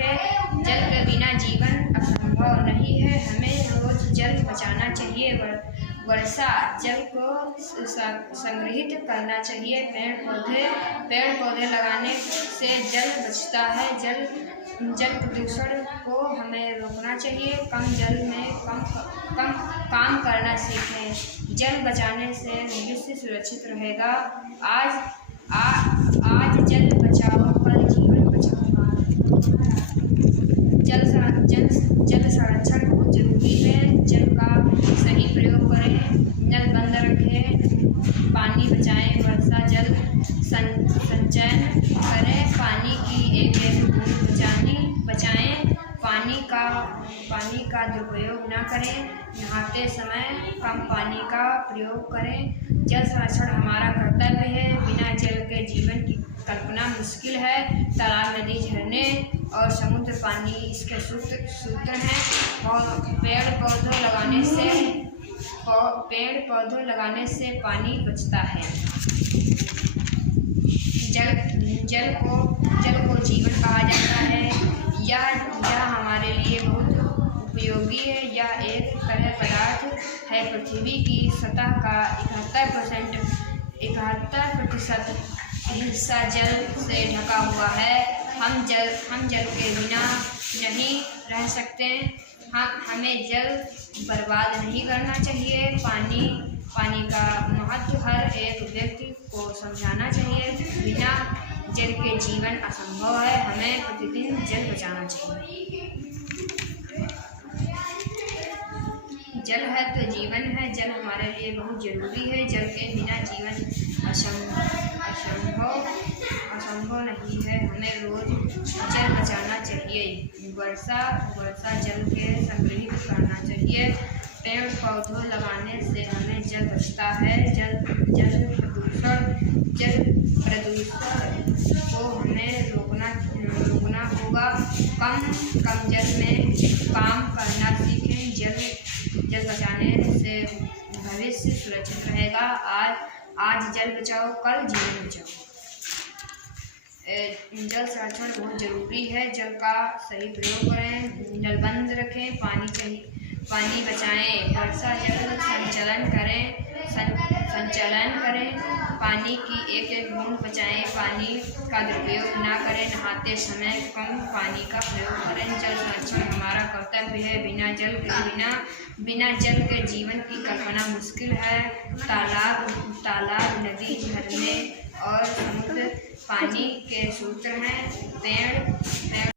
है। जल के बिना जीवन असंभव नहीं है। हमें रोज जल बचाना चाहिए। वर्षा जल को संग्रहित करना चाहिए। पेड़ पौधे लगाने से जल बचता है। जल प्रदूषण को हमें रोकना चाहिए। कम जल में कम काम करना सीखें। जल बचाने से भविष्य सुरक्षित रहेगा। आज जल बचाओ, कल जीवन बचाओ। जल संरक्षण बहुत जरूरी है। जल का सही प्रयोग करें। नल बंद रखें। पानी बचाएं। वर्षा जल संचयन करें। पानी की एक बूंद बचाएं। पानी का दुरुपयोग न करें। नहाते समय कम पानी का प्रयोग करें। जल संरक्षण हमारा कर्तव्य है। बिना जल के जीवन की कल्पना मुश्किल है। तालाब, नदी, झरने और समुद्र पानी इसके सूत्र हैं। और पेड़ पौधों लगाने से पानी बचता है। जल को जीवन कहा जाता है। यह हमारे लिए बहुत उपयोगी है। यह एक तरह पदार्थ है। पृथ्वी की सतह का 71% हिस्सा जल से ढका हुआ है। हम जल के बिना नहीं रह सकते। हमें जल बर्बाद नहीं करना चाहिए। पानी का महत्व हर एक व्यक्ति को समझाना चाहिए। बिना जल के जीवन असंभव है। हमें प्रतिदिन जल बचाना चाहिए। जल है तो जीवन है। जल हमारे लिए बहुत जरूरी है। जल के बिना जीवन असंभव नहीं है। हमें रोज जल बचाना चाहिए। वर्षा जल के संग्रहित करना चाहिए। पेड़ पौधों लगाने से हमें जल बचता है। जल प्रदूषण को हमें रोकना होगा। कम जल में काम करना सीखें। जल बचाने से भविष्य सुरक्षित रहेगा। आज जल बचाओ, कल जीवन बचाओ। जल संरक्षण बहुत जरूरी है। जल का सही प्रयोग करें। नल बंद रखें। पानी बचाएं। वर्षा जल संचलन करें। पानी की एक बूंद बचाएं। पानी का दुरुपयोग न करें। नहाते समय कम पानी का प्रयोग करें। जल संरक्षण हमारा कर्तव्य है। बिना जल के जीवन की कल्पना मुश्किल है। तालाब, नदी, झरने और समुद्र पानी के सूत्र हैं। पेड़